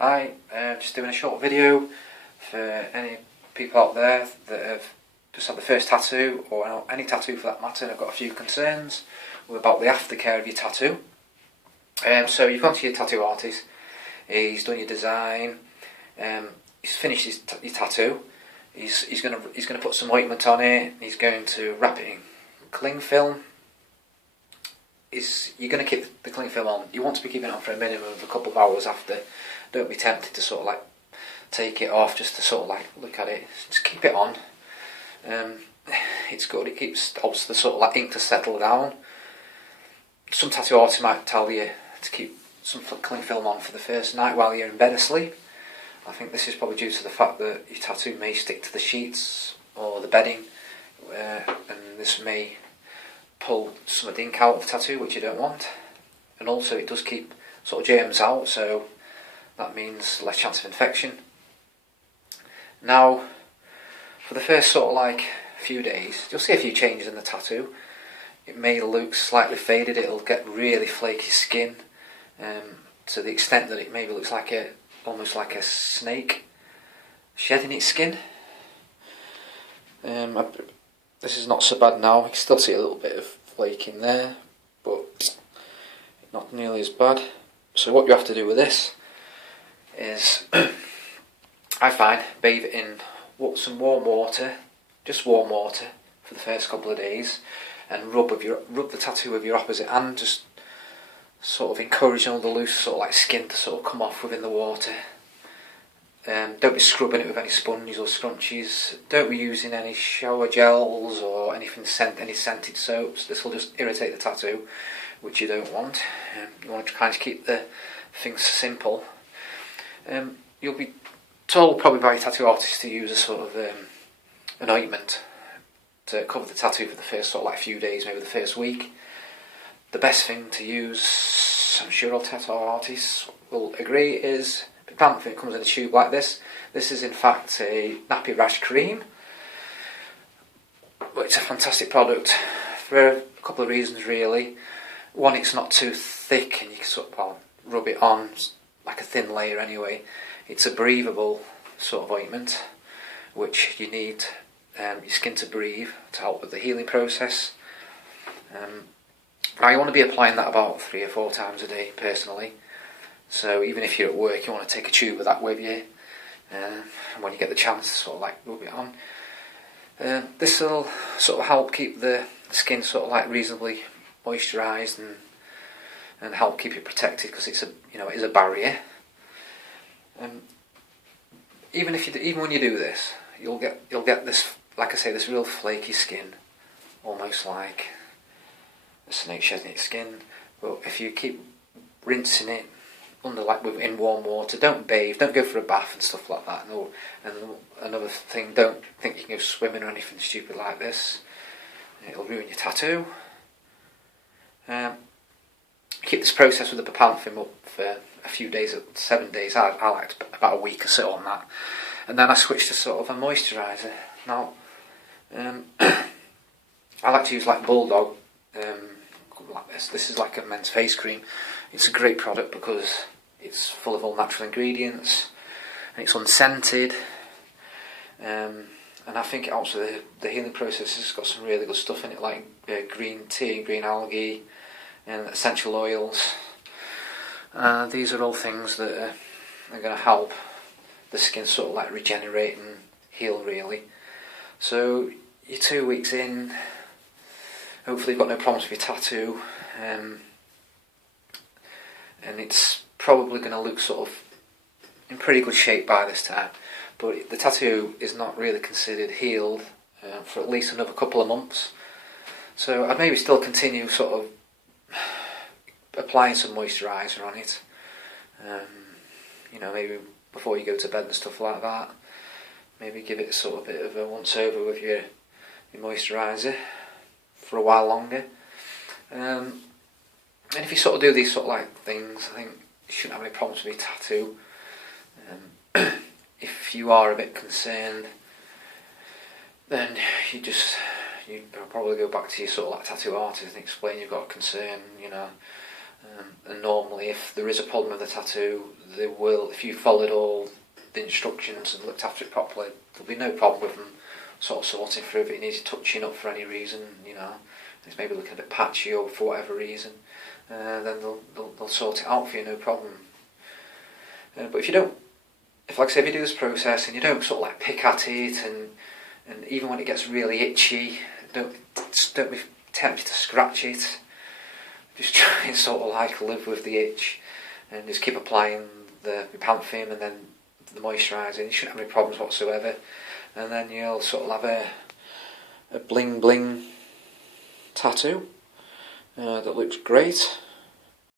Hi, just doing a short video for any people out there that have just had the first tattoo, or any tattoo for that matter, and have got a few concerns about the aftercare of your tattoo. So you've gone to your tattoo artist, he's done your design, he's finished your tattoo, he's gonna put some ointment on it, he's going to wrap it in cling film. You're going to keep the cling film on. You want to be keeping it on for a minimum of a couple of hours after. Don't be tempted to sort of like take it off just to sort of like look at it. Just keep it on. It's good. It helps the sort of like ink to settle down. Some tattoo artists might tell you to keep some cling film on for the first night while you're in bed asleep. I think this is probably due to the fact that your tattoo may stick to the sheets or the bedding, and this may pull some of the ink out of the tattoo, which you don't want. And also it does keep sort of germs out, so that means less chance of infection. Now, for the first sort of like few days, you'll see a few changes in the tattoo. It may look slightly faded, it'll get really flaky skin, to the extent that it maybe looks like almost like a snake shedding its skin. This is not so bad now. You can still see a little bit of flaking there, but not nearly as bad. So what you have to do with this is, I find, bathe it in some warm water, just warm water, for the first couple of days, and rub the tattoo with your opposite hand, just sort of encouraging all the loose sort of like skin to sort of come off within the water. Don't be scrubbing it with any sponges or scrunchies. Don't be using any shower gels or any scented soaps. This will just irritate the tattoo, which you don't want. You want to kind of keep the things simple. You'll be told probably by your tattoo artist to use a sort of an ointment to cover the tattoo for the first sort of like few days, maybe the first week. The best thing to use, I'm sure all tattoo artists will agree, is it comes in a tube like this. This is in fact a nappy rash cream. But it's a fantastic product for a couple of reasons really. One, it's not too thick and you can sort of rub it on like a thin layer anyway. It's a breathable sort of ointment, which you need your skin to breathe to help with the healing process. Now you want to be applying that about 3 or 4 times a day personally. So even if you're at work, you want to take a tube of that with you, and when you get the chance to sort of like rub it on. This will sort of help keep the skin sort of like reasonably moisturised and help keep it protected, because it is a barrier. Even when you do this, you'll get this, like I say, this real flaky skin, almost like a snake shedding its skin. But if you keep rinsing it in warm water, don't bathe, don't go for a bath and stuff like that. And another thing, don't think you can go swimming or anything stupid like this. It'll ruin your tattoo. Keep this process with the panthenol up for a few days, 7 days. I like about a week or so on that, and then I switch to sort of a moisturiser. Now, I like to use like Bulldog. Like this. This is like a men's face cream. It's a great product because it's full of all natural ingredients and it's unscented, and I think it helps with the healing process. It's got some really good stuff in it, like green tea, green algae, and essential oils. These are all things that are going to help the skin sort of like regenerate and heal really. So you're 2 weeks in. Hopefully you've got no problems with your tattoo, and it's probably going to look sort of in pretty good shape by this time. But the tattoo is not really considered healed for at least another couple of months. So I'd maybe still continue sort of applying some moisturiser on it. Maybe before you go to bed and stuff like that. Maybe give it a sort of bit of a once over with your moisturiser for a while longer. And if you sort of do these sort of like things, I think you shouldn't have any problems with your tattoo. If you are a bit concerned, then you'd probably go back to your sort of like tattoo artist and explain you've got a concern, And normally, if there is a problem with the tattoo, they will, if you followed all the instructions and looked after it properly, there'll be no problem with them sort of sorting through if it needs touching up for any reason, you know, it's maybe looking a bit patchy or for whatever reason, then they'll sort it out for you, no problem. But if you don't, like I say, if you do this process and you don't sort of like pick at it, and even when it gets really itchy, don't be tempted to scratch it. Just try and sort of like live with the itch, and just keep applying the panthenol and then the moisturising. You shouldn't have any problems whatsoever, and then you'll sort of have a bling bling tattoo that looks great.